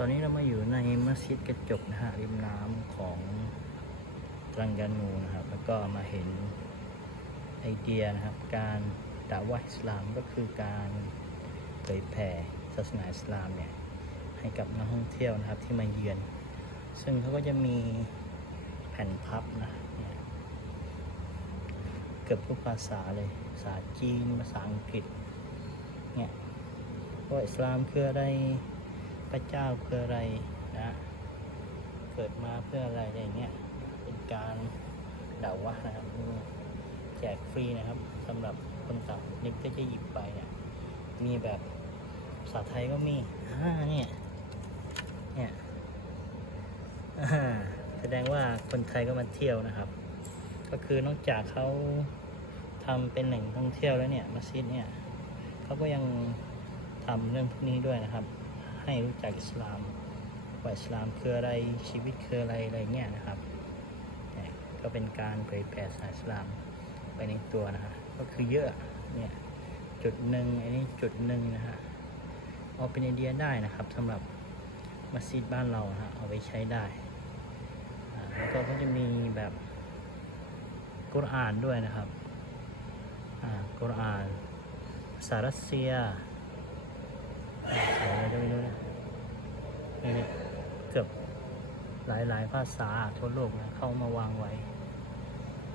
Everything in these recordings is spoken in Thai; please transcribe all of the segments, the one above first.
ตอนนี้เรามาอยู่ในมัสยิดกระจกนะฮะริมน้ำของตรังกานูนะครับ แล้วก็มาเห็นไอเดียนะครับ การดาวะอิสลามก็คือการเผยแผ่ศาสนาอิสลามเนี่ยให้กับนักท่องเที่ยวนะครับที่มาเยือน ซึ่งเขาก็จะมีแผ่นพับนะเนี่ยเกือบทุกภาษาเลยภาษาจีนภาษาอังกฤษเนี่ยว่าอิสลามคืออะไร พระเจ้าคืออะไรนะ เกิดมาเพื่ออะไรอะไรอย่างเงี้ย เป็นการเดาวะนะครับแจกฟรีนะครับสำหรับคนต่างนิกก็จะหยิบไปเนี่ยมีแบบภาษาไทยก็มีอ่าเนี่ยเนี่ยแสดงว่าคนไทยก็มาเที่ยวนะครับ ก็คือนอกจากเขาทำเป็นแหล่งท่องเที่ยวแล้วเนี่ยมัสยิดเนี่ยเขาก็ยังทำเรื่องพวกนี้ด้วยนะครับ ให้รู้จักอิสลามว่าอิสลามคืออะไรชีวิตคืออะไรอะไรเงี้ยนะครับเนี่ยก็เป็นการเผยแผ่ศาสนาอิสลามไปในตัวนะฮะก็คือเยอะเนี่ยจุดหนึ่งอันนี้จุดหนึ่งนะฮะเอาเป็นไอเดียได้นะครับสำหรับมัสยิดบ้านเราฮะเอาไปใช้ได้แล้วก็ก็จะมีแบบกุรอานด้วยนะครับอ่ากุรอานภาษารัสเซียอะไรก็ไม่รู้นะนี่นี่ เกือบหลายๆ ภาษาทั่วโลกนะเข้ามาวางไว้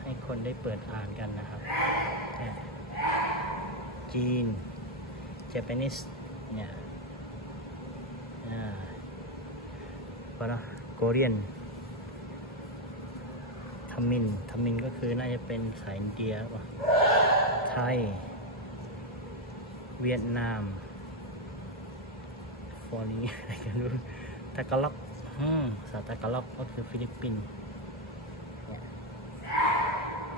ให้คนได้เปิดอ่านกันนะครับ จีน Japanese เนี่ยอ่าปะนะโกเรียนทมินทมินก็คือน่าจะเป็นสายอินเดียรือเปล่าไทย เวียดนามฟอร์นี้อะไรกันรู้ ตากล็อกอืมภาษาตากล็อกก็คือฟิลิปปินส์เนี่ย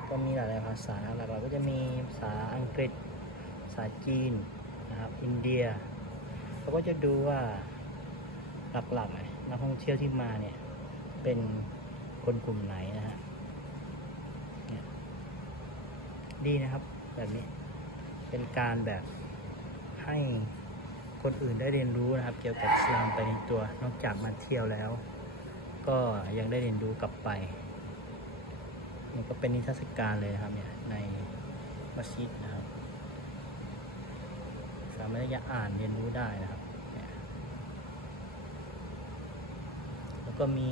ก็มีหลายๆภาษาหลักๆก็จะมีภาษาอังกฤษ ภาษาจีนนะครับ อินเดียเขาก็จะดูว่าหลักๆนักท่องเที่ยวที่มาเนี่ยเป็นคนกลุ่มไหนนะฮะเนี่ยดีนะครับแบบนี้เป็นการแบบให้ คนอื่นได้เรียนรู้นะครับ เกี่ยวกับอิสลามไปในตัวนอกจากมาเที่ยวแล้ว ก็ยังได้เรียนรู้กลับไปนี่ก็เป็นนิทรรศการเลยครับเนี่ยในมัสยิดนะครับ สามารถที่จะอ่านเรียนรู้ได้นะครับแล้วก็มี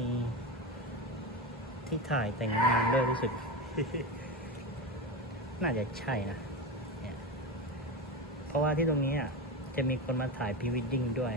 ที่ถ่ายแต่งงานด้วยรู้สึก น่าจะใช่นะ เนี่ย เพราะว่าที่ตรงนี้อะ จะมีคนมาถ่ายพรีวิดดิ้งด้วย